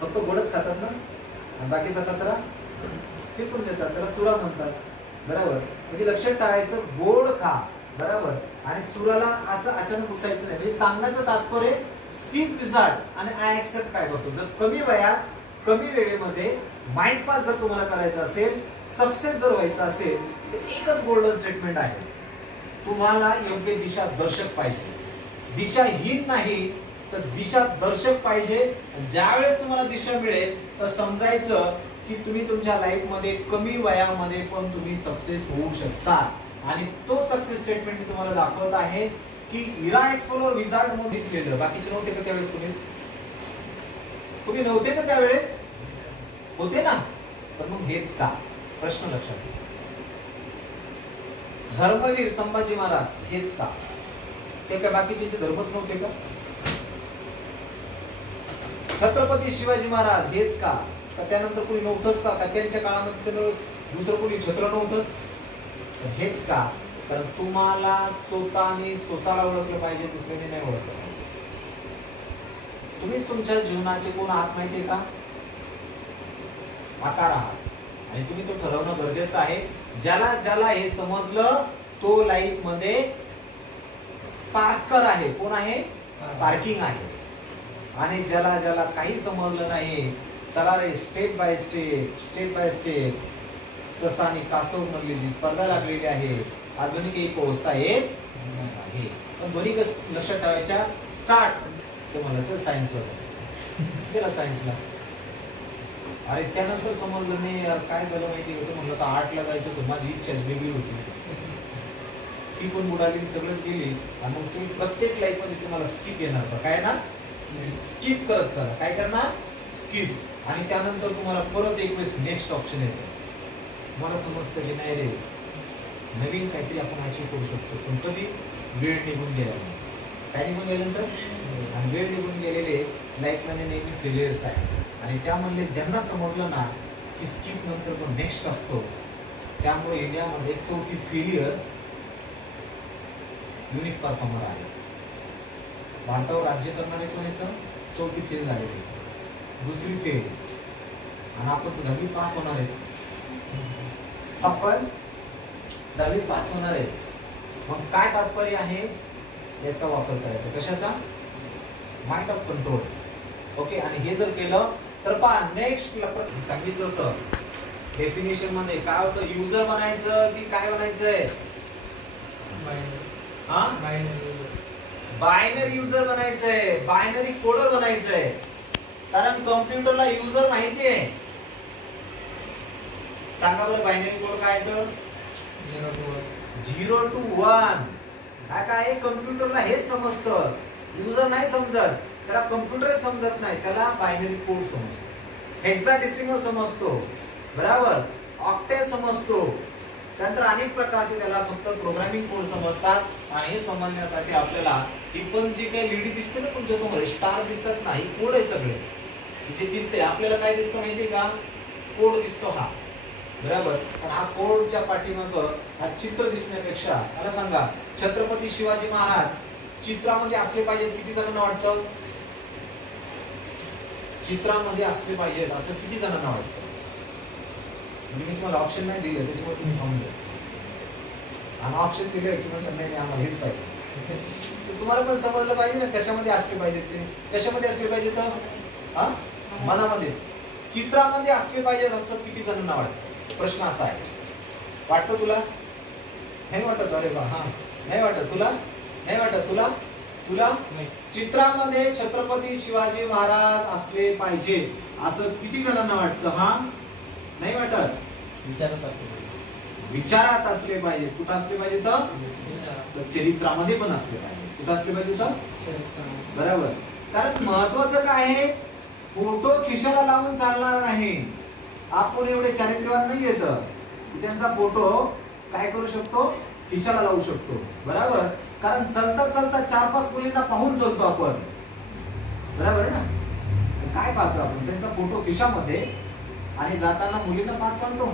फक्त गोडच खातात ना, आणि बाकीचा कचरा फेकून देतात, त्याला चुरा म्हणतात. बरोबर. म्हणजे लक्षात ठेवायचं, गोड खा. बरोबर. आणि चुराला असं अचानक घुसायचं नाही. म्हणजे सांगण्याचं तात्पर्य स्किप रिझल्ट आणि आय एक्सेप्ट काय करतो. जर कमी वयात कमी वेळेमध्ये माइंड पास जर तुम्हाला करायचं असेल, सक्सेस जर व्हायचं असेल, तर एकच गोल्डन स्टेटमेंट आहे, तुम्हाला योग्य दिशा दर्शक पाहिजे. दिशाहीन नाही तर दिशा दर्शक पाहिजे. ज्यावेळेस तुम्हाला दिशा मिळेल तर समजायचं की तुम्ही तुमच्या लाईफ मध्ये कमी वयामध्ये पण तुम्ही सक्सेस होऊ शकता. आणि तो सक्सेस स्टेटमेंट मी तुम्हाला दाखवत आहे की इरा एक्सप्लोर विझार्ड मध्येच लिहिलं. बाकीचे नव्हते का त्यावेळेस? तुम्ही नव्हते का त्यावेळेस? होते ना. पण मग हेच का? प्रश्न लक्षात घ्या. धर्मवीर संभाजी महाराज हेच का? ते काय बाकीचे धर्मच नव्हते का? छत्रपती शिवाजी महाराज हेच का? त्यानंतर कोणी नव्हतंच का? त्यांच्या काळामध्ये दुसरं कोणी छत्र नव्हतंच? हेच का? कारण तुम्हाला स्वतःला ओळखलं पाहिजे, दुसऱ्याने नाही ओळखलं पाहिजे. तुम्हीच तुमच्या जीवनाचे कोण आहात माहितीये का? आकार आहात. आणि तुम्ही तो ठरवणं गरजेचं आहे. ज्याला ज्याला हे समजलं तो लाईफ मध्ये पार्कर आहे. कोण आहे? पार्किंग आहे. आणि ज्याला ज्याला काही समजलं नाही, चला रे स्टेप बाय स्टेप ससा आणि कासव मधली जी स्पर्धा लागलेली आहे, अजून एक अवस्था येत आहे. पण दोन्ही लक्षात ठेवायच्या. स्टार्ट ते म्हणायचं सायन्सला गेला, सायन्सला. अरे त्यानंतर समजलं नाही यार काय झालं माहिती होतं, म्हणलं तर आर्टला जायचं होतं, माझी इच्छा वेगळी होती, ती पण बुडाली, सगळंच गेली. आणि मग तुम्ही प्रत्येक लाईफ मध्ये तुम्हाला स्किप येणार. काय ना? स्किप करत चला. काय करणार? स्किप. आणि त्यानंतर तुम्हाला परत एक वेळेस नेक्स्ट ऑप्शन येतो. मला समजतं की नाही रे, नवीन काहीतरी आपण अचीव करू शकतो. पण कधी? वेळ निघून गेल्यानंतर. काय निघून गेल्यानंतर? आणि वेळ निघून गेलेले लाईफ मध्ये नेहमी फेलियरच आहे. आणि त्यामध्ये ज्यांना समजलं ना की स्किप नंतर तो नेक्स्ट असतो, त्यामुळे इंडियामध्ये चौथी फेलियर युनिक परफॉर्मर आहे. भारतावर राज्य करणारे कोण येतं? चौथी फेल झालेली, दुसरी फेल. आणि आपण 10वी पास होणार आहे. आपण 10वी पास होणार आहे. मग काय तात्पर्य आहे? याचा वापर करायचा. कशाचा? Mind of control. ओके. आणि हे जर केलं तर पहा नेक्स्ट सांगितलं होतं डेफिनेशन मध्ये काय होतं? युजर बनायचं की काय बनायचंय? बायनरी युजर बनायचंय, बायनरी कोडर बनायचंय. कारण कॉम्प्युटरला युजर माहिती आहे. सांगा बरं बायनरी कोड काय? तर 0 to 1. काय कॉम्प्युटरला हेच समजतं, युजर नाही समजत. त्याला कॉम्प्युटर समजत नाही, त्याला बायनरी कोड समजतो, हेक्साडेसिमल समजतो, बरोबर, ऑक्टेल समजतो. त्यानंतर अनेक प्रकारचे त्याला फक्त प्रोग्रामिंग कोड समजतात. आणि हे समजण्यासाठी आपल्याला ही पण जी काही लेडी दिसते ना तुमच्या समोर, स्टार दिसतात ना, ही कोड आहे सगळे. जे दिसते आपल्याला काय दिसतं माहितीये का? कोड दिसतो हा, बरोबर. पण हा कोडच्या पाठीमागं हा चित्र दिसण्यापेक्षा मला सांगा, छत्रपती शिवाजी महाराज चित्रामध्ये असले पाहिजेत किती जणांना वाटतं? चित्रामध्ये असले पाहिजेत असं किती जणांना वाटतं? मी तुम्हाला ऑप्शन नाही दिले, त्याच्यामुळे तुम्ही थांबून घ्या. आणि ऑप्शन दिले की म्हणतात नाही आम्हाला हेच पाहिजे. तुम्हाला पण समजलं पाहिजे ना कशामध्ये असले पाहिजेत ते. कशामध्ये असले पाहिजे? तर मनामध्ये, चित्रामध्ये असले पाहिजेत असं किती जणांना वाटतं? प्रश्न असा आहे. वाटतं तुला? नाही वाटत? अरे वा, हा नाही वाटत तुला? नाही वाटत तुला? तुला चित्रामध्ये छत्रपती शिवाजी महाराज असले पाहिजे असं किती जणांना वाटतं? हा नाही वाटत? विचारात असले पाहिजे. कुठं असले पाहिजे? तर चरित्रामध्ये पण असले पाहिजे. कुठं असले पाहिजे? तर बरोबर. कारण महत्वाचं काय आहे? फोटो खिशाला लावून चालणार नाही. आपण एवढे चारित्र्यवान नाही येत, त्यांचा फोटो काय करू शकतो? खिशाला लावू शकतो, बरोबर. कारण चलता चलता 4-5 मुलींना पाहून चलतो आपण, बरोबर ना. काय पाहतो आपण? त्यांचा फोटो खिशामध्ये आणि जाताना मुलींना पाच सांगतो.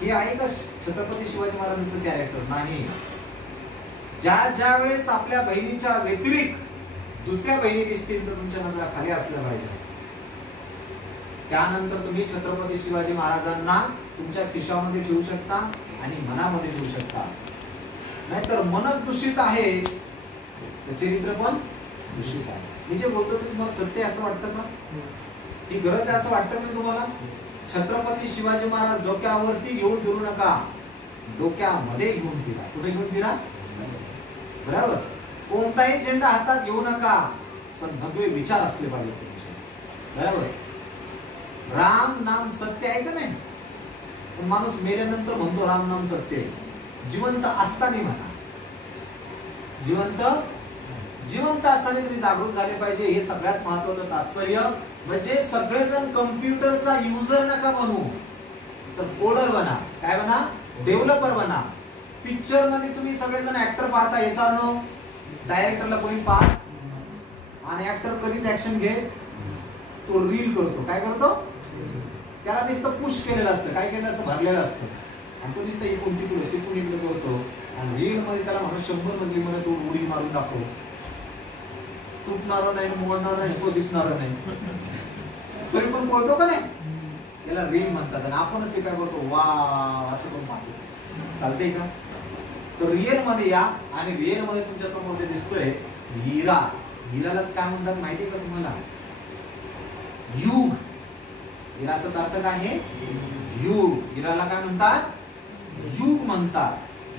हे आहे का छत्रपती शिवाजी महाराजांचं कॅरेक्टर? नाही. ज्या वेळेस आपल्या बहिणीच्या व्यतिरिक्त दुसऱ्या बहिणी दिसतील तर तुमच्या नजरा खाली असल्या पाहिजे. त्यानंतर तुम्ही छत्रपती शिवाजी महाराजांना तुमच्या खिशामध्ये ठेवू शकता आणि मनामध्ये ठेवू शकता. नाहीतर मनच दूषित आहे, चरित्र पण दूषित आहे. मी जे बोलतो ते तुम्हाला सत्य असं वाटतं का? ही गरज आहे असं वाटतं का तुम्हाला? छत्रपती शिवाजी महाराज डोक्यावरती घेऊन फिरू नका, डोक्यामध्ये घेऊन फिरा. कुठे घेऊन फिरा? बरोबर. कोणताही झेंडा हातात घेऊ नका, पण भगवे विचार असले पाहिजे तुमचे. बरोबर. राम नाम सत्य आहे का नाही? पण माणूस मेल्यानंतर म्हणतो राम नाम सत्य आहे. जिवंत असताना म्हणा, जिवंत असताना तुम्ही जागृत झाले पाहिजे. हे सगळ्यात महत्वाचं तात्पर्य. म्हणजे सगळेजण कम्प्युटरचा युजर नका बनू, तर कोडर बना. काय बना? डेव्हलपर बना. पिक्चर मध्ये तुम्ही सगळेजण ऍक्टर पाहता, एस आर नो? डायरेक्टरला कोणी पाहत आणि ऍक्टर कधीच ऍक्शन घे, तो रील करतो. काय करतो? त्याला नुसतं पुश केलेलं असतं, काय केलेलं असतं? भरलेलं असतं. आणि तो नुसतं एकूण इकडे करतो. आणि रील मध्ये त्याला म्हणून 100 मजली मध्ये तो उडी मारून दाखव. तुटणार नाही, मोडणार नाही, तो दिसणार नाही, तरी पण बोलतो का नाही? त्याला रील म्हणतात. आणि आपणच ते काय करतो? वा असं करून पाहतो. चालतंय का? तर रिअल मध्ये या, आणि रिअल मध्ये तुमच्या समोर ते दिसतोय हिरा. हिरालाच काय म्हणतात माहितीये का तुम्हाला? युग. हिराचा अर्थ काय आहे? युग. हिराला काय म्हणतात? युग म्हणतात.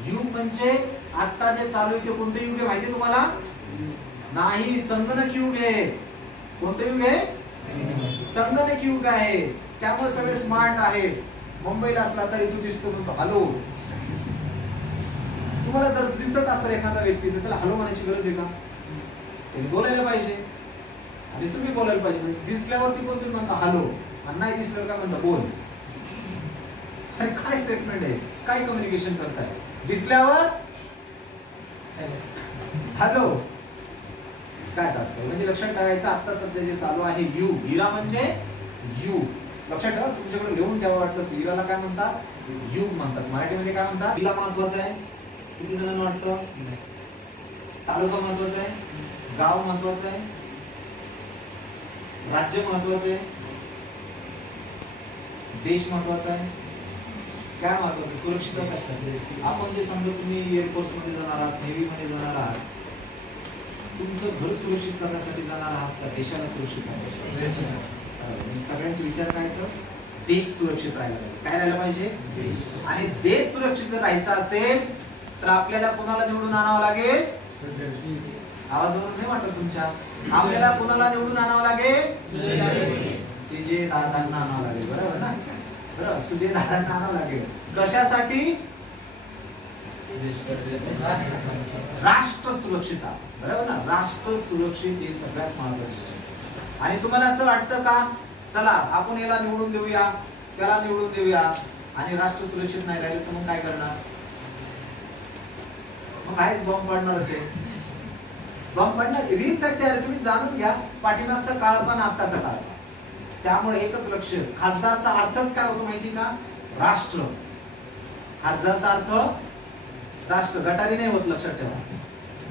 युग म्हणजे आता जे चालू आहे ते कोणतं युग आहे माहिती तुम्हाला? नाही, संगणक युग आहे. कोणतं युग आहे? संगणक युग आहे. त्यामुळे सगळे स्मार्ट आहेत. मुंबईला असला तरी तू दिसतो म्हणतो हॅलो. तुम्हाला जर दिसत असेल एखादा व्यक्ती तर त्याला हॅलो म्हणायची गरज आहे का? त्याने बोलायला पाहिजे आणि तुम्ही बोलायला पाहिजे. दिसल्यावरती पण तुम्ही म्हणता हॅलो, आणि नाही दिसल्यावर काय म्हणता? बोल. अरे काय स्टेटमेंट आहे? काय कम्युनिकेशन करताय? दिसल्यावर हॅलो काय करताय? म्हणजे लक्षात ठेवायचं आता सध्या जे चालू आहे युग. हिरा म्हणजे युग. लक्षात ठेवा. तुमच्याकडे लिहून ठेवा वाटलं. हिराला काय म्हणतात? युग म्हणतात. मराठीमध्ये काय म्हणतात? हिरा महत्वाचा आहे. किती जणांना वाटतं? तालुका महत्वाचा आहे, गाव महत्वाचं आहे, राज्य महत्वाचं आहे, देश महत्वाचा आहे. काय महत्वाचं? सुरक्षितता कशासाठी? आपण जे समजा तुम्ही एअरफोर्स मध्ये जाणार आहात, नेव्ही मध्ये जाणार आहात, तुमचं घर सुरक्षित करण्यासाठी जाणार आहात का देशाला सुरक्षित करण्यासाठी? सगळ्यांचे विचार काय? तर देश सुरक्षित राहायला पाहिजे. काय राहायला पाहिजे? आणि देश सुरक्षित जर राहायचा असेल तर आपल्याला कोणाला निवडून आणावं लागेल? आवाजावर नाही वाटत तुमच्या? आपल्याला कोणाला निवडून आणावं लागेल? सुजय दादांना आणावं लागेल. बरोबर ना? बरोबर. सुजय दादांना आणावं लागेल. कशासाठी? राष्ट्र सुरक्षितता. बरोबर ना? राष्ट्र सुरक्षित हे सगळ्यात महत्त्वाचं. आणि तुम्हाला असं वाटतं का चला आपण याला निवडून देऊया, त्याला निवडून देऊया, आणि राष्ट्र सुरक्षित नाही राहिलं तर मग काय करणार? मग आहेच बॉम्ब पडणारच आहे. बॉम्ब पडणार. रील फॅक्ट आहे. तुम्ही जाणून घ्या पाठीमागचा काळ पण आत्ताचा काळ. त्यामुळे एकच लक्ष. खासदारचा अर्थच काय होतो माहिती का? राष्ट्र. खासदारचा अर्थ राष्ट्र. गटारी नाही होत, लक्षात ठेवा.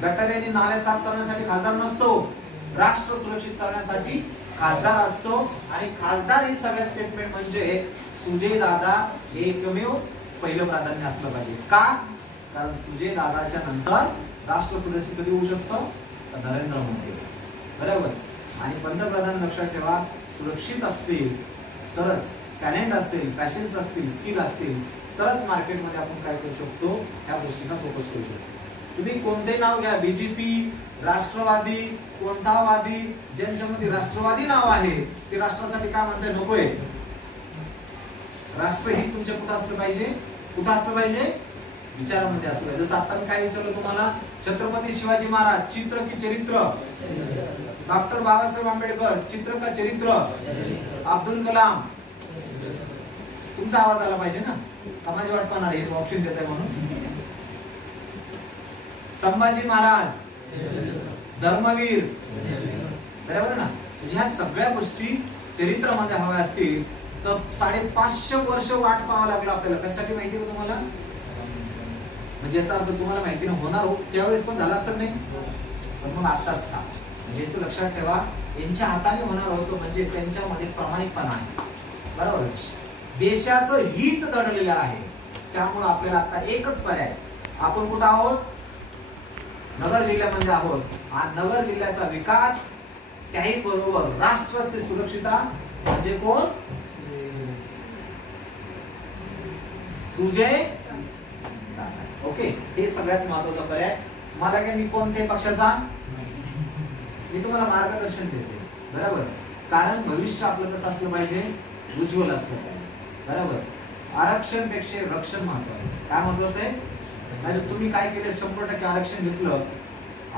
गटारी आणि नाल्या साफ करण्यासाठी खासदार नसतो, राष्ट्र सुरक्षित करण्यासाठी खासदार असतो. आणि खासदार ही सगळ्या स्टेटमेंट म्हणजे सुजय दादा हे एकमेव पहिलं प्राधान्य असलं पाहिजे. का? कारण सुजय दादाच्या नंतर राष्ट्र सुरक्षित कधी होऊ शकतो? नरेंद्र मोदी. बरोबर. आणि पंतप्रधान लक्षात ठेवा सुरक्षित असतील तरच, टॅलेंट असेल, पॅशन्स असतील, स्किल असतील तरच मार्केटमध्ये आपण काय करू शकतो? ह्या गोष्टींना फोकस करू शकतो. तुम्ही कोणते नाव घ्या, बीजेपी, राष्ट्रवादी, कोणता वादी, ज्यांच्यामध्ये राष्ट्रवादी नाव आहे ते राष्ट्रासाठी काय म्हणताय? नकोय. राष्ट्रहित तुमच्या कुठं असलं पाहिजे? कुठं असलं पाहिजे? विचारामध्ये असलं पाहिजे. जसं आता मी काय विचारलं तुम्हाला? छत्रपती शिवाजी महाराज चित्र की चरित्र? डॉक्टर बाबासाहेब आंबेडकर चित्र का चरित्र? अब्दुल कलाम. तुमचा आवाज आला पाहिजे ना? माझी वाट पाहणार हे ऑप्शन देत आहे म्हणून. संभाजी महाराज धर्मवीर. बरोबर ना? ह्या सगळ्या गोष्टी चरित्रामध्ये हव्या असतील तर 550 वर्ष वाट पाहावं लागलं आपल्याला. कशासाठी माहिती का तुम्हाला? म्हणजे याचा अर्थ तुम्हाला माहिती नाही होणार हो त्यावेळेस पण झाला असतं नाही, पण मग आत्ताच का? म्हणजे लक्षात ठेवा यांच्या हाताने होणार होतं म्हणजे त्यांच्यामध्ये प्रामाणिकपणा आहे. बरोबर, देशाचं हित दडलेलं आहे. त्यामुळे आपल्याला आता एकच पर्याय, आपण कुठं आहोत, नगर जिल्ह्यामध्ये आहोत. आणि नगर जिल्ह्याचा विकास त्याही बरोबर राष्ट्राची सुरक्षितता म्हणजे कोण, सुजय. ओके, हे सगळ्यात महत्वाचा पर्याय. मला काय, मी कोणत्याही पक्षाचा, मी तुम्हाला मार्गदर्शन देते. बरोबर, कारण भविष्य आपलं कसं असलं पाहिजे, उज्ज्वल असलं पाहिजे. बरोबर, आरक्षण पेक्षा रक्षण महत्वाचं. काय महत्वाचं आहे, नाही तुम्ही काय केलं, 100% आरक्षण घेतलं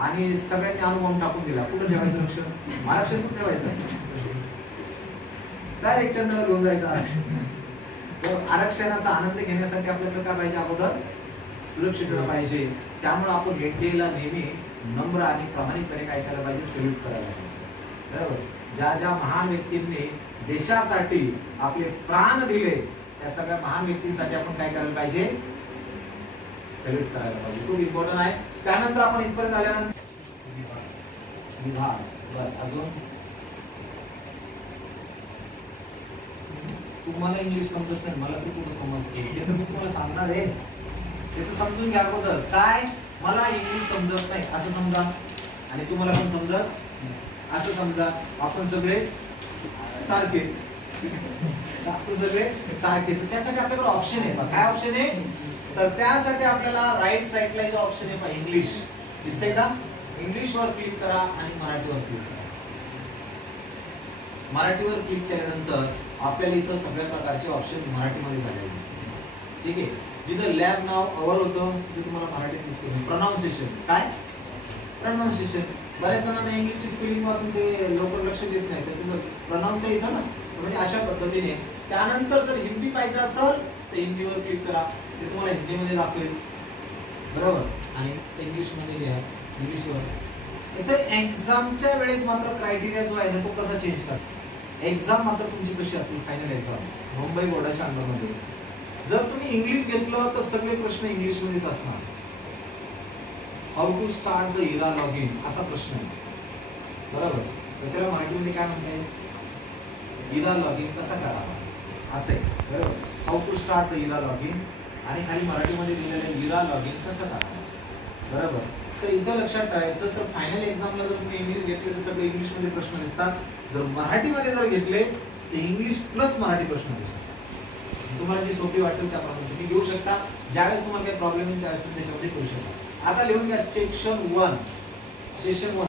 आणि सगळ्यांनी अनुभव टाकून दिला, कुठं ठेवायचं रक्षण, आरक्षण कुठं ठेवायचं, डायरेक्ट चंद्रावर घेऊन जायचं आरक्षण. आरक्षणाचा आनंद घेण्यासाठी आपल्याकडे काय पाहिजे, अगोदर सुरक्षितता पाहिजे. त्यामुळे आपण घटनेला नेहमी नम्र आणि प्रामाणिकपणे काय करायला पाहिजे, सल्यूट करायला पाहिजे. बरोबर, ज्या ज्या महान व्यक्तींनी देशासाठी आपले प्राण दिले, त्या सगळ्या महान व्यक्तींसाठी आपण काय करायला पाहिजे, सल्यूट करायला पाहिजे. खूप इम्पॉर्टंट आहे. त्यानंतर आपण इथपर्यंत आल्यानंतर विभाग, बरं, अजून तुम्हाला इंग्लिश समजत नाही, मला तू कुठं समजते, ते तर मी तुम्हाला सांगणार आहे. ते तर समजून घ्या अगोदर. काय, मला इंग्लिश समजत नाही असं समजा, आणि तुम्हाला पण समजत असं समजा. आपण सगळे सारखे, आपण सगळे सारखे. तर त्यासाठी आपल्याकडे ऑप्शन आहे. काय ऑप्शन आहे, तर त्यासाठी आपल्याला राईट साईडला जो ऑप्शन आहे इंग्लिश, दिसतंय का, इंग्लिशवर क्लिक करा आणि मराठीवर क्लिक करा. मराठीवर क्लिक केल्यानंतर आपल्याला इथं सगळ्या प्रकारचे ऑप्शन मराठीमध्ये झालेले दिसतील. ठीक आहे, जिथं लॅब नाव अवर होतं ते तुम्हाला मराठीत दिसते. प्रोनाउन्सिएशन, काय प्रोनाउन्सिएशन, बऱ्याच जणांना इंग्लिशची स्पेलिंग वाचून ते लवकर लक्ष देत नाही, तर तुझं प्रोनाउन्स तर येतं ना, म्हणजे अशा पद्धतीने. त्यानंतर जर हिंदी पाहिजे असेल तर हिंदीवर क्लिक करा, ते तुम्हाला हिंदीमध्ये दाखवेल. बरोबर, आणि इंग्लिशमध्ये घ्या, इंग्लिशवर. इथं एक्झामच्या वेळेस मात्र क्रायटेरिया जो आहे ना तो कसा चेंज करा. एक्झाम मात्र तुमची कशी असतील, फायनल एक्झाम मुंबई बोर्डाच्या अंडरमध्ये, जर तुम्ही इंग्लिश घेतलं तर सगळे प्रश्न इंग्लिश मध्येच असणार. How to start the era log in असा प्रश्न आहे. बरोबर, तर त्याला मराठीमध्ये काय म्हणताय, इरा लॉग इन कसा करावा असं आहे. बरोबर, how to start the era log in, आणि खाली मराठीमध्ये लिहिलेलं आहे इरा लॉग इन कसं करावं. बरोबर, तर इथं लक्षात ठेवायचं, तर फायनल एक्झामला जर तुम्ही इंग्लिश घेतले तर सगळे इंग्लिशमध्ये प्रश्न दिसतात. जर मराठीमध्ये जर घेतले तर इंग्लिश प्लस मराठी प्रश्न दिसतात. तुम्हाला जी सोपी वाटेल त्याप्रमाणे तुम्ही घेऊ शकता. ज्यावेळेस तुम्हाला काही प्रॉब्लेम येईल त्यावेळेस तुम्ही त्याच्यामध्ये करू शकता. आता लिहून घ्या सेक्शन 1.